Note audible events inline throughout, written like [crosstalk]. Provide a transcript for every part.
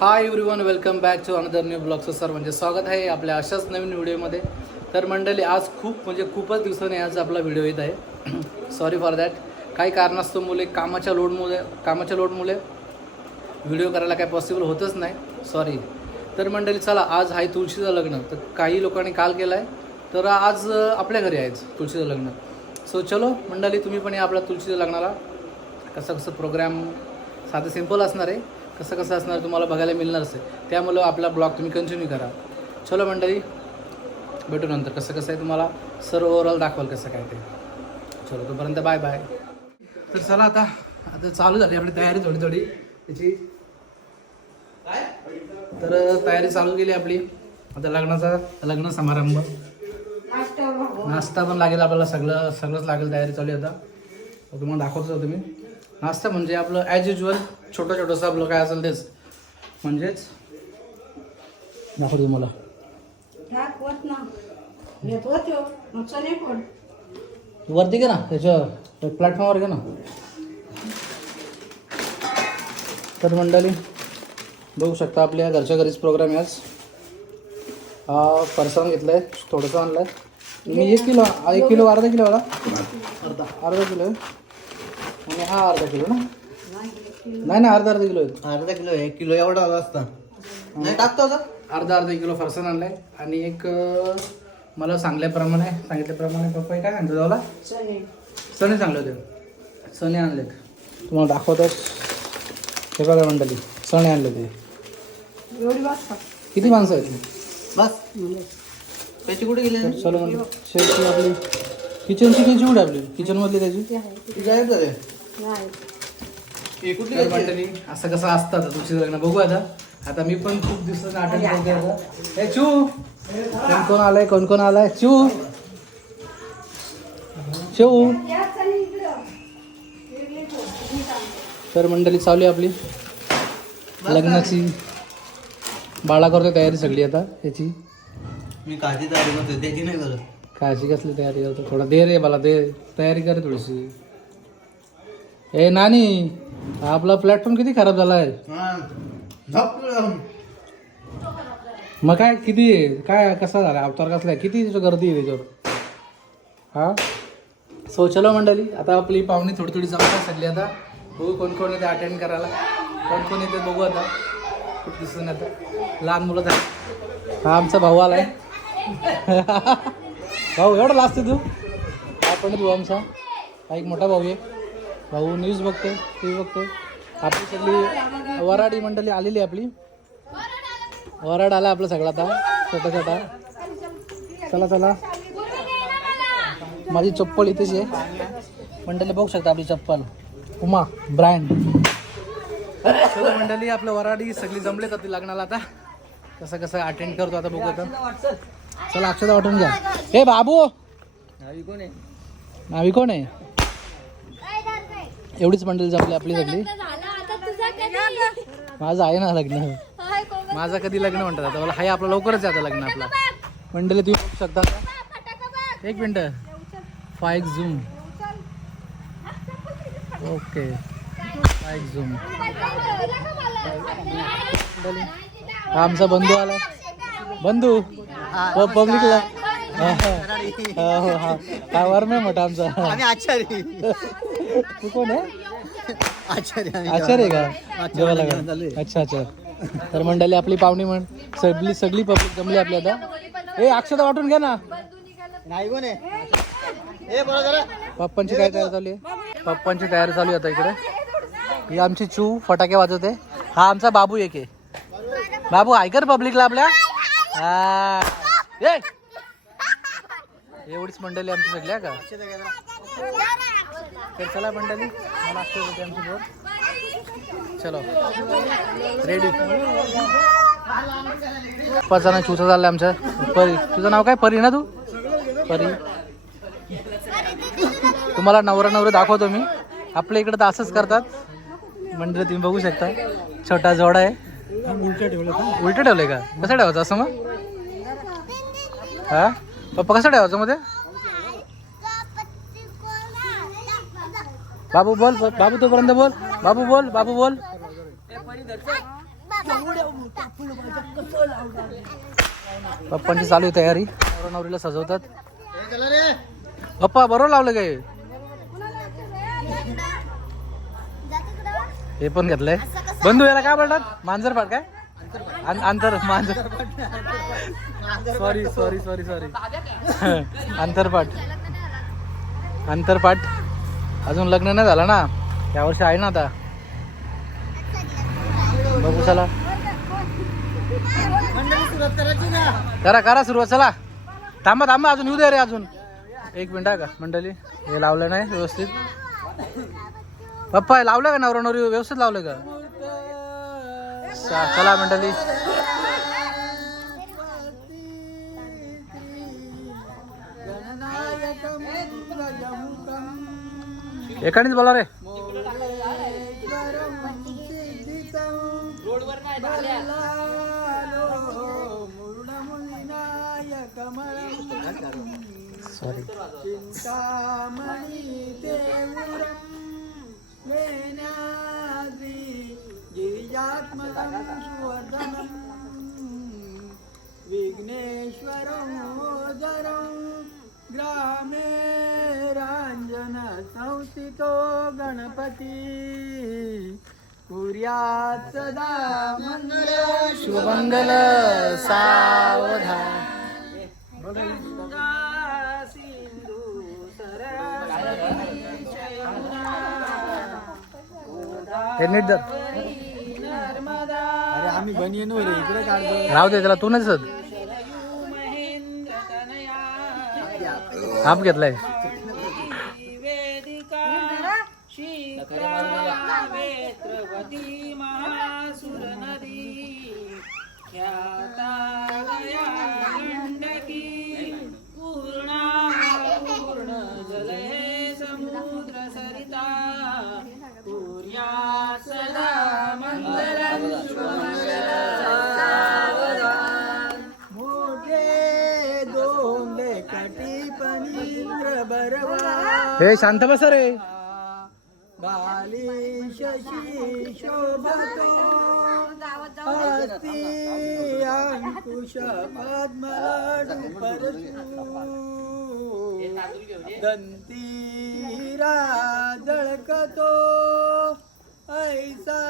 Hi everyone welcome back to another new ब्लॉगचं sir म्हणजे स्वागत आहे आपल्या अशाच नवीन व्हिडिओमध्ये तर मंडळी आज खूप म्हणजे खूपच दिवसांनी आज आपला व्हिडिओ येत आहे. सॉरी फॉर दॅट काही कारणास्तव मुले कामाच्या लोडमुळे कामाच्या लोडमुळे व्हिडिओ करायला काय पॉसिबल होतच नाही. सॉरी तर मंडळी चला आज आहे तुळशीचं लग्न. तर काही लोकांनी काल केलं आहे तर आज आपल्या घरी आहेच तुळशीचं लग्न. सो चलो मंडळी तुम्ही पण या आपल्या तुळशीच्या लग्नाला. कसं कसं प्रोग्राम साधं सिंपल असणार आहे. कसं कसं असणार तुम्हाला बघायला मिळणारच आहे त्यामुळं आपला ब्लॉग तुम्ही कंटिन्यू करा. चलो मंडळी भेटू नंतर. कसं कसं आहे तुम्हाला? सर्व ओव्हरऑल दाखवाल कसं काय ते. चलो तोपर्यंत बाय बाय तर चला आता आता चालू झाली आपली तयारी थोडी थोडी त्याची तर तयारी चालू केली आपली. आता लग्नाचा लग्न समारंभ. नाश्ता पण लागेल. आपल्याला सगळं सगळंच लागेल तयारी चालू आहे आता. तुम्हाला दाखवतो तुम्ही. नाश्ता म्हणजे आपलं ॲज युजल छोटं छोटंसं आपलं काय असेल तेच. म्हणजेच? दाखवतो तुम्हाला वरती घे ना त्याच्या प्लॅटफॉर्मवर घे ना. तर मंडळी बघू शकता आपल्या घरच्या घरीच प्रोग्राम आहे आज. फरसाण घेतलं आहे थोडंसं आणलं आहे मी एक किलो एक किलो अर्धा किलो अर्धा अर्धा किलो. आहे आणि हा अर्धा किलो ना? नाही ना अर्धा अर्धा किलो आहे. अर्धा किलो एक किलो एवढा आला असता. नाही टाकतो का अर्धा अर्धा किलो फरसाण आणलं आहे आणि एक अं, मला सांगल्याप्रमाणे सांगितल्याप्रमाणे पप्पा हे काय सांगतो त्याला चणे सणे चांगले होते. सणे आणलेत. तुम्हाला दाखवतोच. हे बघा मंडळी सणे आणले ते. एवढी वाजता किती माणसं आहेत? बस. पैसे कुठे गेले तर चलो शेवटी आपली. किचनची त्याची कुठे आपली? किचनमधली त्याची? ते आहे तू गायब झाले नाही. हे कुठली तर घ्यायची? मंडळी असं कसं असतं आता तुमची लग्न. बघू आता. आता मी पण खूप करते आता. ए चू! कोण कोण आलाय? कोण कोण आलाय? चू! चू! तर मंडळी चालू आहे आपली लग्नाची. बाळा करतोय तयारी सगळी आता याची. मी काळजी तयारी करतो त्याची नाही करत. काळजी कसली तयारी करतो थोडा दे रे मला दे. तयारी कर थोडीशी. ए नानी आपला प्लॅटफॉर्म किती खराब झाला आहे हा. मग काय किती काय कसा झाला? अवतार कसला आहे? किती गर्दी आहे त्याच्यावर? हा? सो चलो मंडळी आता आपली पाहुणी थोडी थोडी जमतात सगळी आता. बघू कोण कोण येते अटेंड करायला. कोण कोण येते बघू आता. खूप दिसून आता लहान मुलं झाली हा आमचा भाऊ आलाय. [laughs] भाऊ एवढा लाजते तू? हा पण भाऊ आमचा? हा एक मोठा भाऊ आहे. भाऊ न्यूज बघतोय टी व्ही बघतोय. आपली सगळी वराडी मंडळी आलेली आहे आपली. वराड आला आपला सगळा आता छोटा छोटा चला चला. माझी चप्पल इथेच आहे. मंडळी बघू शकता आपली चप्पल. उमा ब्रँड मंडळी आपलं वराडी सगळी जमले तर ती लग्नाला आता. कसं कसं अटेंड करतो आता बघू आता. चला अक्षता वाटून घ्या. हे बाबू! नावी कोण आहे? नावी कोण आहे? एवढीच मंडळी जमली आपली सगळी. माझं आहे ना लग्न. माझं कधी लग्न म्हणतात आता? मला हाय आपलं लवकरच आहे आता लग्न आपलं. मंडळी तुम्ही बघू शकता का एक मिनटं. फाईक झूम. ओके. फाईक झूम. हा आमचा बंधू आला. बंधू पब्लिकला. हा हा. हा हा वरमे मोठा आमचा. आचारी तू कोण आहे? आचारी आम्ही. आचार्य का? जेवायला अच्छा अच्छा. तर मंडळी आपली पाहुणी म्हण सगळी सगळी पब्लिक जमली आपली आता. ए अक्षता वाटून घ्या ना. नावी कोण आहे? पप्पांची काय तयारी चालू आहे. पप्पांची तयारी चालू आहे आता इकडे. ही आमची चू फटाके वाजवते हा आमचा बाबू एक आहे. बाबू ऐकर पब्लिकला आपल्या? हा. ए! एवढीच मंडळी आमची सगळ्या का? तर चला मंडळी मला होते आमची बोट. चलो. रेडी पाच जण चुसा चाललाय आमच्या. परी. तुझं नाव काय? परी ना तू? परी. तुम्हाला नवरा नवरा दाखवतो मी. आपल्या इकडे तर असंच करतात. मंडळी तुम्ही बघू शकता. छोटा जोडा आहे. उलट ठेवलं उलट ठेवलंय का? कसं ठेवायचं असं मग. हा? पप्पा कसं ठेवायचं मध्ये बाबू बोल बाबू तोपर्यंत बोल. बाबू बोल बाबू बोल. पप्पांची चालू आहे तयारी नवरीला सजवतात. पप्पा बरोबर लावलं काय? हे पण घेतलंय. बंधू याला काय बोलतात? मांजर पाट काय? अंतर मांजर. सॉरी सॉरी सॉरी सॉरी अंतरपाठ. अंतरपाठ. अजून लग्न नाही झालं ना? यावर्षी आहे ना आता? बघू चला. करा करा सुरुवात चला. थांबा थांबा अजून येऊ द्या रे अजून. एक मिनिट आहे का मंडळी? हे लावलं नाही व्यवस्थित. पप्पा हे लावलं का नवरा नवरी व्यवस्थित लावलं का? चला मंडळी. एकानेच बोला रे. सॉरी विघ्नेश्वरोदरं संस्थितो गणपती. कुर्यात् सदा मङ्गल शुभमंगल सावधान. सिंधू. नर्मदा अरे आम्ही बनियन रे इकडे काढतो राहू दे त्याला तू नाही सद. महेंद्र तनया हाप घेतलाय. हे शांत बस रे बाली शशी शोभतो अंकुश दंतीरा दळकतो ऐसा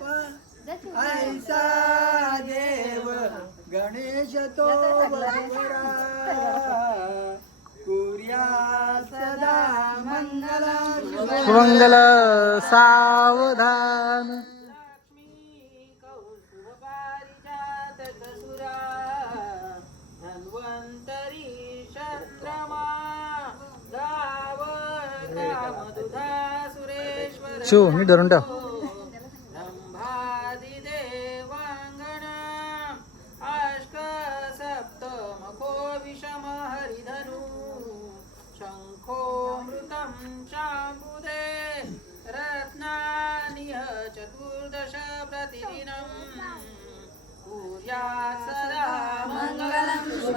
प- ऐसा देव गणेश तो कामदुधा सुरेश्वर। शिव मी धरून ठेव.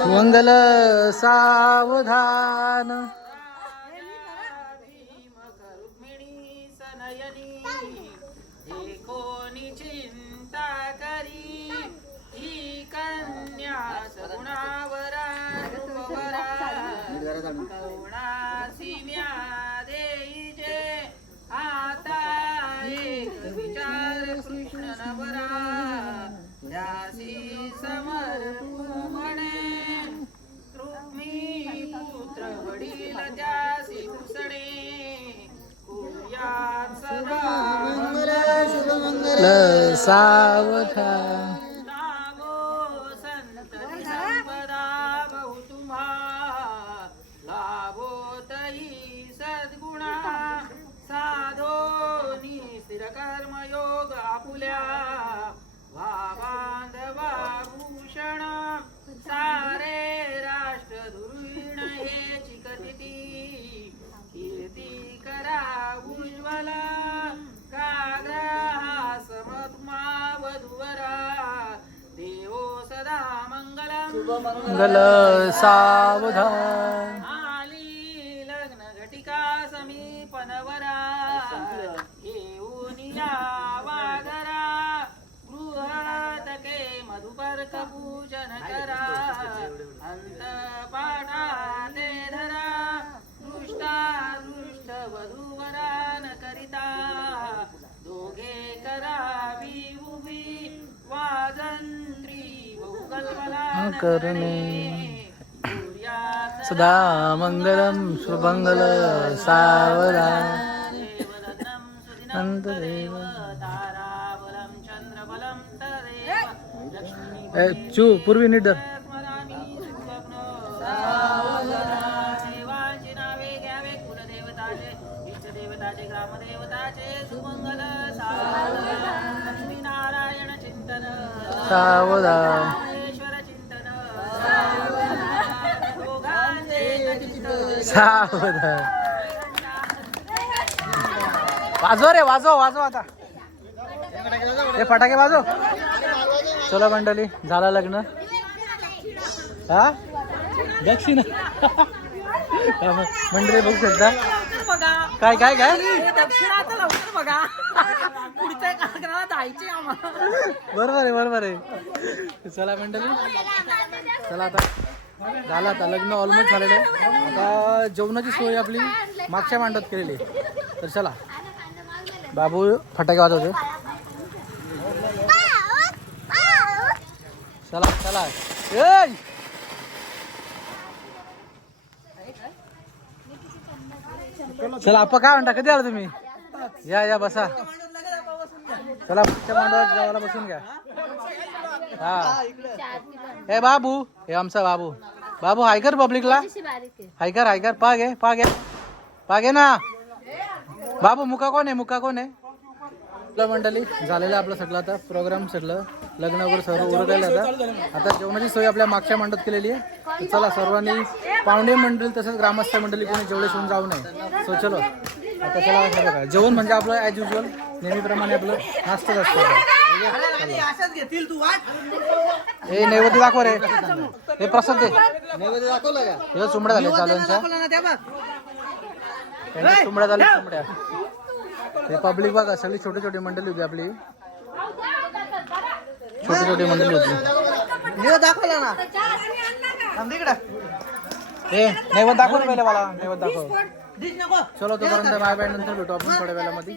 सुमंगल सावधान। भीमकरुक्मिणी सनयनी एकोणी चिंता करी ही कन्या sabotage. मंगल सावधान करणे। सदा मंगलम शुभंगल सावरा। अंतरेव चू पूर्वी निडर धर. सावधान. वाजव रे वाजव वाजव आता. हे फटाके वाजव. चला मंडळी झाला लग्न. हा? दक्षिण. मंडळी बघू शकता. काय काय काय? दक्षिणाचं लवकर बघा. पुढच्या कार्यक्रमाला जायचे आम्हाला. बरोबर आहे बरोबर आहे. चला मंडळी. चला आता. झालं आता लग्न ऑलमोस्ट झालेलं आहे. आता जेवणाची सोय आपली मागच्या मांडत केलेली आहे. तर चला. बाबू फटाके वाजवतो चला चला. ए! चला आप काय म्हणता? कधी आला तुम्ही? या या बसा. चला मागच्या मांडवात जेवायला बसून घ्या. हा. हे बाबू. हे आमचा बाबू. बाबू हाय कर पब्लिकला? हाय कर हाय कर पाग आहे पाग घे ना. बाबू मुका कोण आहे? मुका कोण आहे? आपलं मंडळी झालेलं आपलं सगळं आता. प्रोग्राम सगळं लग्न वगैरे सर्व उरकले आता. आता जेवणाची सोय आपल्या मागच्या मंडळात केलेली आहे. चला सर्वांनी पाहुणे मंडळी तसंच ग्रामस्थ मंडळी कोणी जेवढे शिवून जाऊ नये. सो चलो. आता चला बघा. जेवण म्हणजे आपलं ॲज युजल नेहमीप्रमाणे आपलं नाश्ताच असतं. हे नैवेद्य दाखव रे. हे प्रसाद दे. नैवेद्य दाखवलं का? हे चुमड्या झाले त्यांच्या चुमड्या झाल्या चुमड्या. हे पब्लिक बघा सगळी छोटी छोटी मंडळी होती आपली. छोटी छोटी मंडळी होती हे दाखवलं ना. थांब इकडं. हे नैवेद्य दाखव ना पहिले मला. नैवेद्य दाखव. चलो तोपर्यंत बाय बाय नंतर भेटू आपण थोड्या वेळामध्ये.